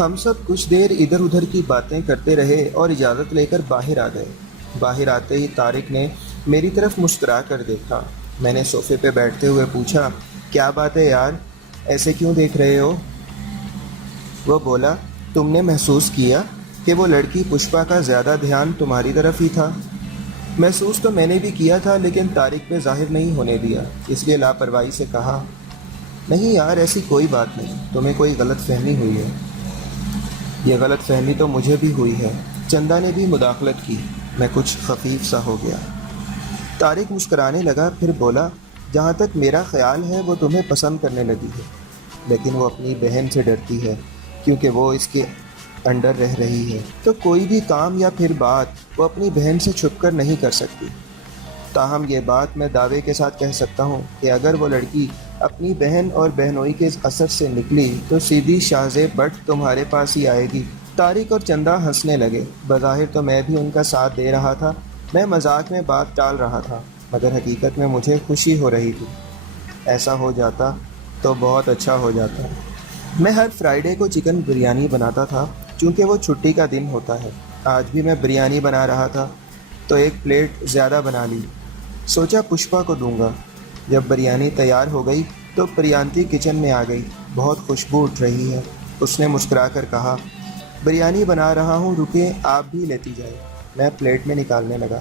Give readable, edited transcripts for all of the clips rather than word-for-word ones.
ہم سب کچھ دیر ادھر ادھر کی باتیں کرتے رہے اور اجازت لے کر باہر آ گئے۔ باہر آتے ہی طارق نے میری طرف مسکرا کر دیکھا۔ میں نے صوفے پہ بیٹھتے ہوئے پوچھا، کیا بات ہے یار، ایسے کیوں دیکھ رہے ہو؟ وہ بولا، تم نے محسوس کیا کہ وہ لڑکی پشپا کا زیادہ دھیان تمہاری طرف ہی تھا؟ محسوس تو میں نے بھی کیا تھا، لیکن طارق پہ ظاہر نہیں ہونے دیا، اس لیے لاپرواہی سے کہا، نہیں یار، ایسی کوئی بات نہیں، تمہیں کوئی غلط فہمی ہوئی ہے۔ یہ غلط فہمی تو مجھے بھی ہوئی ہے۔ چندہ نے بھی مداخلت کی۔ میں کچھ خفیف سا ہو گیا۔ طارق مسکرانے لگا، پھر بولا، جہاں تک میرا خیال ہے وہ تمہیں پسند کرنے لگی ہے، لیکن وہ اپنی بہن سے ڈرتی ہے کیونکہ وہ اس کے انڈر رہ رہی ہے، تو کوئی بھی کام یا پھر بات وہ اپنی بہن سے چھپ کر نہیں کر سکتی۔ تاہم یہ بات میں دعوے کے ساتھ کہہ سکتا ہوں کہ اگر وہ لڑکی اپنی بہن اور بہنوئی کے اثر سے نکلی تو سیدھی شاہ زیب بٹ تمہارے پاس ہی آئے گی۔ طارق اور چندہ ہنسنے لگے۔ بظاہر تو میں بھی ان کا ساتھ دے رہا تھا، میں مذاق میں بات ٹال رہا تھا، مگر حقیقت میں مجھے خوشی ہو رہی تھی۔ ایسا ہو جاتا تو بہت اچھا ہو جاتا۔ میں ہر فرائیڈے کو چکن بریانی بناتا تھا چونکہ وہ چھٹی کا دن ہوتا ہے۔ آج بھی میں بریانی بنا رہا تھا تو ایک پلیٹ زیادہ بنا لی، سوچا پشپا کو دوں گا۔ جب بریانی تیار ہو گئی تو پریانتی کچن میں آ گئی۔ بہت خوشبو اٹھ رہی ہے، اس نے مسکرا کر کہا، بریانی بنا رہا ہوں، رکیں آپ بھی لیتی جائیں۔ میں پلیٹ میں نکالنے لگا۔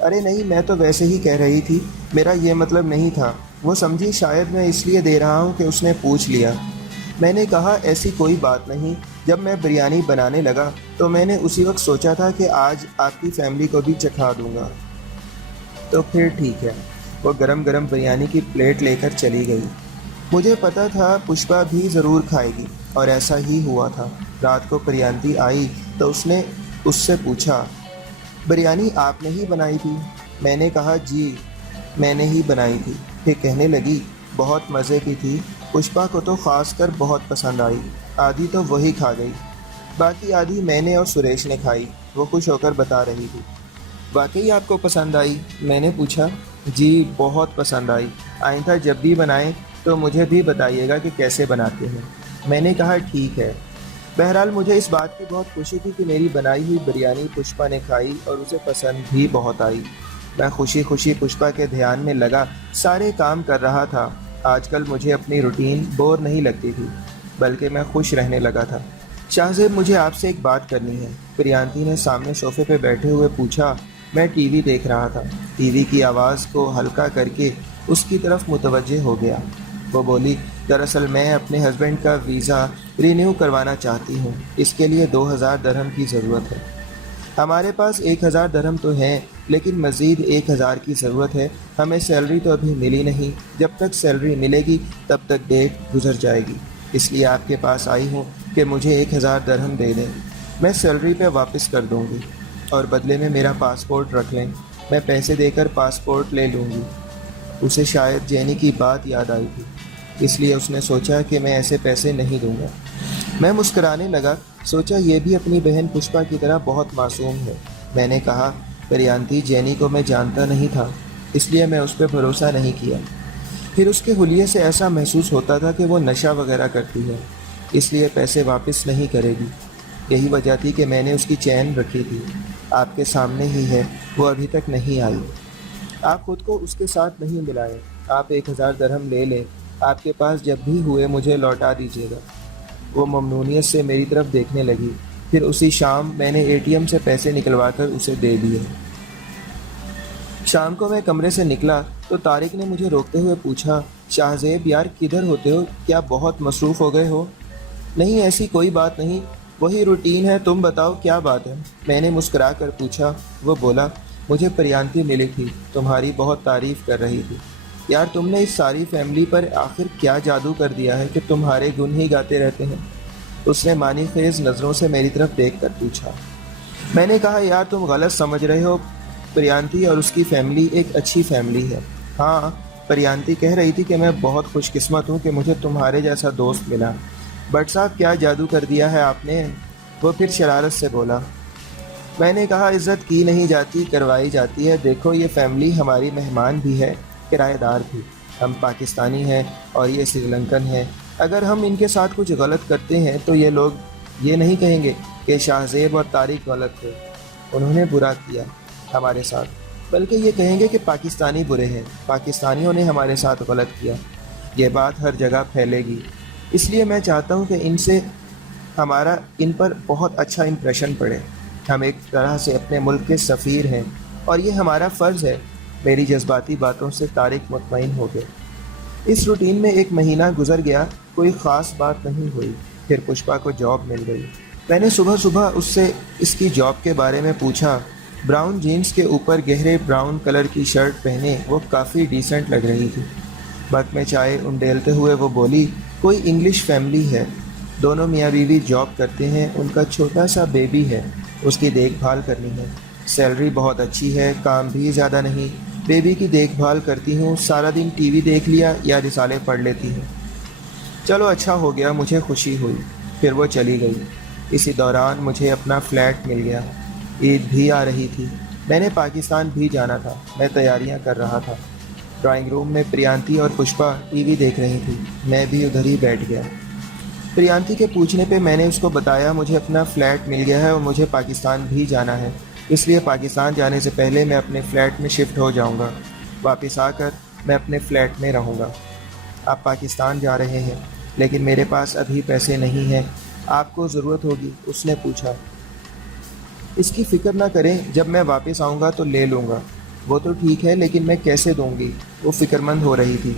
ارے نہیں، میں تو ویسے ہی کہہ رہی تھی، میرا یہ مطلب نہیں تھا۔ وہ سمجھی شاید میں اس لیے دے رہا ہوں کہ اس نے پوچھ لیا۔ میں نے کہا، ایسی کوئی بات نہیں، جب میں بریانی بنانے لگا تو میں نے اسی وقت سوچا تھا کہ آج آپ کی فیملی کو بھی چکھا دوں گا۔ تو پھر ٹھیک ہے۔ وہ گرم گرم بریانی کی پلیٹ لے کر چلی گئی۔ مجھے پتہ تھا پشپا بھی ضرور کھائے گی، اور ایسا ہی ہوا تھا۔ رات کو پریانتی آئی تو اس نے اس سے پوچھا، بریانی آپ نے ہی بنائی تھی؟ میں نے کہا، جی میں نے ہی بنائی تھی۔ پھر کہنے لگی، بہت مزے کی تھی، پشپا کو تو خاص کر بہت پسند آئی، آدھی تو وہی کھا گئی، باقی آدھی میں نے اور سریش نے کھائی۔ وہ خوش ہو کر بتا رہی تھی۔ واقعی آپ کو پسند آئی؟ میں نے پوچھا۔ جی بہت پسند آئی، آئندہ جب بھی بنائیں تو مجھے بھی بتائیے گا کہ کیسے بناتے ہیں۔ میں نے کہا، ٹھیک ہے۔ بہرحال مجھے اس بات کی بہت خوشی تھی کہ میری بنائی ہوئی بریانی پشپا نے کھائی اور اسے پسند بھی بہت آئی۔ میں خوشی خوشی پشپا کے دھیان میں لگا سارے کام کر رہا تھا۔ آج کل مجھے اپنی روٹین بور نہیں لگتی تھی، بلکہ میں خوش رہنے لگا تھا۔ شاہ زیب، مجھے آپ سے ایک بات کرنی ہے، پریانتی نے سامنے صوفے پہ بیٹھے ہوئے پوچھا۔ میں ٹی وی دیکھ رہا تھا، ٹی وی کی آواز کو ہلکا کر کے اس کی طرف متوجہ ہو گیا۔ وہ بولی، دراصل میں اپنے ہسبینڈ کا ویزا رینیو کروانا چاہتی ہوں، اس کے لیے 2000 درہم کی ضرورت ہے۔ ہمارے پاس 1000 درہم تو ہیں، لیکن مزید 1000 کی ضرورت ہے۔ ہمیں سیلری تو ابھی ملی نہیں، جب تک سیلری ملے گی تب تک ڈیٹ گزر جائے گی، اس لیے آپ کے پاس آئی ہوں کہ مجھے 1000 درہم دے دیں، میں سیلری پہ واپس کر دوں گی، اور بدلے میں میرا پاسپورٹ رکھ لیں، میں پیسے دے کر پاسپورٹ لے لوں گی۔ اسے شاید جینی کی بات یاد آئی تھی، اس لیے اس نے سوچا کہ میں ایسے پیسے نہیں دوں گا۔ میں مسکرانے لگا، سوچا یہ بھی اپنی بہن پشپا کی طرح بہت معصوم ہے۔ میں نے کہا، پریانتی، جینی کو میں جانتا نہیں تھا، اس لیے میں اس پہ بھروسہ نہیں کیا۔ پھر اس کے حلیے سے ایسا محسوس ہوتا تھا کہ وہ نشہ وغیرہ کرتی ہے، اس لیے پیسے واپس نہیں کرے گی۔ یہی وجہ تھی کہ میں نے اس کی چین رکھی تھی۔ آپ کے سامنے ہی ہے، وہ ابھی تک نہیں آئی۔ آپ خود کو اس کے ساتھ نہیں ملائیں، آپ 1000 درہم لے لیں، آپ کے پاس جب بھی ہوئے مجھے لوٹا دیجیے گا۔ وہ ممنونیت سے میری طرف دیکھنے لگی۔ پھر اسی شام میں نے اے ٹی ایم سے پیسے نکلوا کر اسے دے دیے۔ شام کو میں کمرے سے نکلا تو طارق نے مجھے روکتے ہوئے پوچھا، شاہ زیب یار کدھر ہوتے ہو، کیا بہت مصروف ہو گئے ہو؟ نہیں ایسی کوئی بات نہیں، وہی روٹین ہے، تم بتاؤ کیا بات ہے؟ میں نے مسکرا کر پوچھا۔ وہ بولا، مجھے پریانتی ملی تھی، تمہاری بہت تعریف کر رہی تھی۔ یار تم نے اس ساری فیملی پر آخر کیا جادو کر دیا ہے کہ تمہارے گن ہی گاتے رہتے ہیں؟ اس نے معنی خیز نظروں سے میری طرف دیکھ کر پوچھا۔ میں نے کہا، یار تم غلط سمجھ رہے ہو، پریانتی اور اس کی فیملی ایک اچھی فیملی ہے۔ ہاں، پریانتی کہہ رہی تھی کہ میں بہت خوش قسمت ہوں کہ مجھے تمہارے جیسا دوست ملا۔ بٹ صاحب کیا جادو کر دیا ہے آپ نے؟ وہ پھر شرارت سے بولا۔ میں نے کہا، عزت کی نہیں جاتی، کروائی جاتی ہے۔ دیکھو یہ فیملی ہماری مہمان بھی ہے، کرایہ دار بھی، ہم پاکستانی ہیں اور یہ سری لنکن ہیں۔ اگر ہم ان کے ساتھ کچھ غلط کرتے ہیں تو یہ لوگ یہ نہیں کہیں گے کہ شاہزیب اور طارق غلط تھے، انہوں نے برا کیا ہمارے ساتھ، بلکہ یہ کہیں گے کہ پاکستانی برے ہیں، پاکستانیوں نے ہمارے ساتھ غلط کیا۔ یہ بات ہر جگہ پھیلے گی، اس لیے میں چاہتا ہوں کہ ان پر بہت اچھا امپریشن پڑے۔ ہم ایک طرح سے اپنے ملک کے سفیر ہیں اور یہ ہمارا فرض ہے۔ میری جذباتی باتوں سے طارق مطمئن ہو گئے۔ اس روٹین میں ایک مہینہ گزر گیا، کوئی خاص بات نہیں ہوئی۔ پھر پشپا کو جاب مل گئی۔ میں نے صبح صبح اس سے اس کی جاب کے بارے میں پوچھا۔ براؤن جینس کے اوپر گہرے براؤن کلر کی شرٹ پہنے وہ کافی ڈیسنٹ لگ رہی تھی۔ وقت میں چائے انڈیلتے ہوئے وہ بولی، کوئی انگلش فیملی ہے، دونوں میاں بیوی جاب کرتے ہیں، ان کا چھوٹا سا بیبی ہے، اس کی دیکھ بھال کرنی ہے، سیلری بہت اچھی ہے، کام بھی زیادہ نہیں، بیبی کی دیکھ بھال کرتی ہوں، سارا دن ٹی وی دیکھ لیا یا رسالے پڑھ لیتی ہوں۔ چلو اچھا ہو گیا، مجھے خوشی ہوئی۔ پھر وہ چلی گئی۔ اسی دوران مجھے اپنا فلیٹ مل گیا۔ عید بھی آ رہی تھی، میں نے پاکستان بھی جانا تھا، میں تیاریاں کر رہا تھا۔ ڈرائنگ روم میں پریانتی اور پشپا ٹی وی دیکھ رہی تھی، میں بھی ادھر ہی بیٹھ گیا۔ پریانتی کے پوچھنے پہ میں نے اس کو بتایا مجھے اپنا فلیٹ مل گیا ہے اور مجھے پاکستان بھی جانا ہے، اس لیے پاکستان جانے سے پہلے میں اپنے فلیٹ میں شفٹ ہو جاؤں گا، واپس آ کر میں اپنے فلیٹ میں رہوں گا۔ آپ پاکستان جا رہے ہیں لیکن میرے پاس ابھی پیسے نہیں ہیں، آپ کو ضرورت ہوگی؟ اس نے پوچھا۔ اس کی فکر نہ کریں، جب میں واپس آؤں گا تو لے لوں گا۔ وہ تو ٹھیک ہے لیکن میں کیسے دوں گی؟ وہ فکر مند ہو رہی تھی۔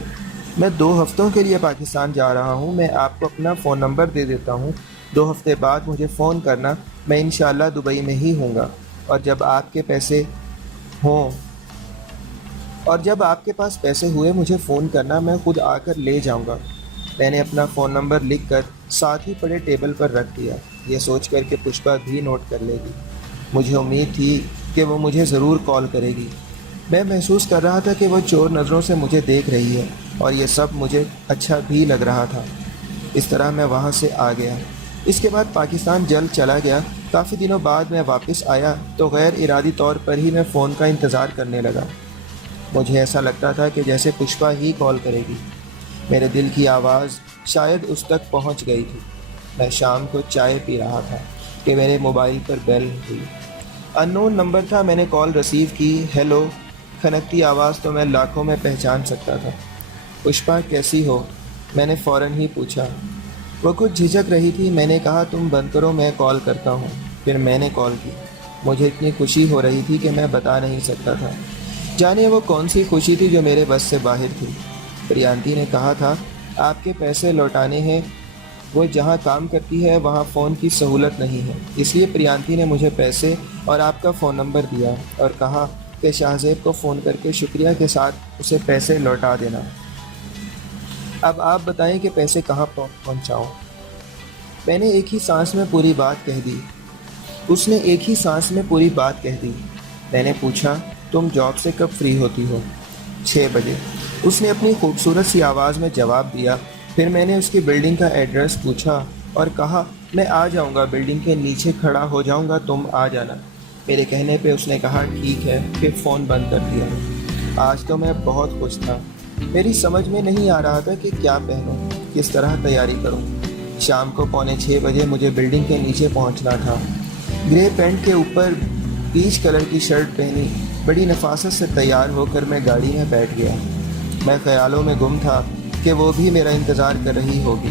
میں 2 ہفتوں کے لیے پاکستان جا رہا ہوں، میں آپ کو اپنا فون نمبر دے دیتا ہوں، 2 ہفتے بعد مجھے فون کرنا، میں انشاءاللہ دبئی میں ہی ہوں گا، اور جب آپ کے پاس پیسے ہوئے مجھے فون کرنا، میں خود آ کر لے جاؤں گا۔ میں نے اپنا فون نمبر لکھ کر ساتھ ہی پڑے ٹیبل پر رکھ دیا، یہ سوچ کر کہ پشپا بھی نوٹ کر لے گی۔ مجھے امید تھی کہ وہ مجھے ضرور کال کرے گی۔ میں محسوس کر رہا تھا کہ وہ چور نظروں سے مجھے دیکھ رہی ہے، اور یہ سب مجھے اچھا بھی لگ رہا تھا۔ اس طرح میں وہاں سے آ گیا۔ اس کے بعد پاکستان جلد چلا گیا۔ کافی دنوں بعد میں واپس آیا تو غیر ارادی طور پر ہی میں فون کا انتظار کرنے لگا۔ مجھے ایسا لگتا تھا کہ جیسے پشپا ہی کال کرے گی۔ میرے دل کی آواز شاید اس تک پہنچ گئی تھی۔ میں شام کو چائے پی رہا تھا کہ میرے موبائل پر بیل ہوئی۔ ان نون نمبر تھا۔ میں نے کال ریسیو کی۔ ہیلو۔ کھنکتی آواز تو میں لاکھوں میں پہچان سکتا تھا۔ پشپا کیسی ہو؟ میں نے فوراً ہی پوچھا۔ وہ کچھ جھجک رہی تھی۔ میں نے کہا تم بند کرو، میں کال کرتا ہوں۔ پھر میں نے کال کی۔ مجھے اتنی خوشی ہو رہی تھی کہ میں بتا نہیں سکتا تھا۔ جانے وہ کون سی خوشی تھی جو میرے بس سے باہر تھی۔ پریانتی نے کہا تھا آپ کے پیسے لوٹانے ہیں، وہ جہاں کام کرتی ہے وہاں فون کی سہولت نہیں ہے، اس لیے پریانتی نے مجھے پیسے اور آپ کا فون نمبر دیا اور کہا کہ شاہزیب کو فون کر کے شکریہ کے ساتھ اسے پیسے لوٹا دینا۔ اب آپ بتائیں کہ پیسے کہاں پہنچاؤں؟ میں نے ایک ہی سانس میں پوری بات کہہ دی۔ اس نے ایک ہی سانس میں پوری بات کہہ دی۔ میں نے پوچھا تم جاب سے کب فری ہوتی ہو؟ 6 بجے۔ اس نے اپنی خوبصورت سی آواز میں جواب دیا۔ پھر میں نے اس کی بلڈنگ کا ایڈریس پوچھا اور کہا میں آ جاؤں گا، بلڈنگ کے نیچے کھڑا ہو جاؤں گا، تم آ جانا۔ میرے کہنے پہ اس نے کہا ٹھیک ہے، پھر فون بند کر دیا۔ آج تو میں بہت خوش تھا۔ میری سمجھ میں نہیں آ رہا تھا کہ کیا پہنوں، کس طرح تیاری کروں۔ شام کو 5:45 بجے مجھے بلڈنگ کے نیچے پہنچنا تھا۔ گرے پینٹ کے اوپر پیچ کلر کی شرٹ پہنی، بڑی نفاست سے تیار ہو کر میں گاڑی میں بیٹھ گیا۔ میں خیالوں میں گم تھا کہ وہ بھی میرا انتظار کر رہی ہوگی،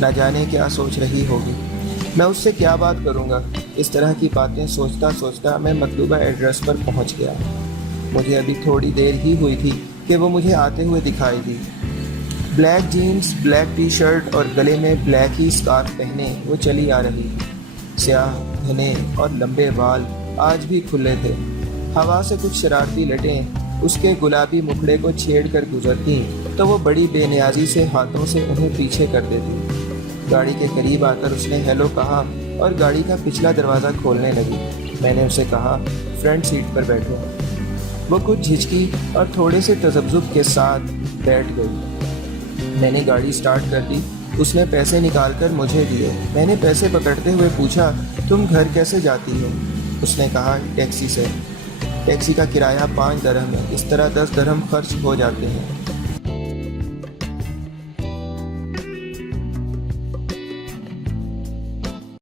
نہ جانے کیا سوچ رہی ہوگی، میں اس سے کیا بات کروں گا۔ اس طرح کی باتیں سوچتا سوچتا میں مطلوبہ ایڈریس پر پہنچ گیا۔ مجھے ابھی تھوڑی دیر ہی ہوئی تھی کہ وہ مجھے آتے ہوئے دکھائی دی۔ Black jeans, black T shirt اور گلے میں بلیک ہی اسکارف پہنے وہ چلی آ رہی تھی۔ سیاہ گھنے اور لمبے بال آج بھی کھلے تھے۔ ہوا سے کچھ شرارتی لٹیں اس کے گلابی مکھڑے کو چھیڑ کر گزرتیں تو وہ بڑی بے نیازی سے ہاتھوں سے انہیں پیچھے کر دیتی۔ گاڑی کے قریب آ کر اس نے ہیلو کہا اور گاڑی کا پچھلا دروازہ کھولنے لگی۔ میں نے اسے کہا فرنٹ سیٹ پر بیٹھو۔ وہ کچھ جھجکی اور تھوڑے سے تذبذب کے ساتھ بیٹھ گئی۔ میں نے گاڑی سٹارٹ کر دی۔ اس نے پیسے نکال کر مجھے دیے۔ میں نے پیسے پکڑتے ہوئے پوچھا تم گھر کیسے جاتی ہو؟ اس نے کہا ٹیکسی سے۔ ٹیکسی کا کرایہ 5 درہم ہے، اس طرح 10 درہم خرچ ہو جاتے ہیں۔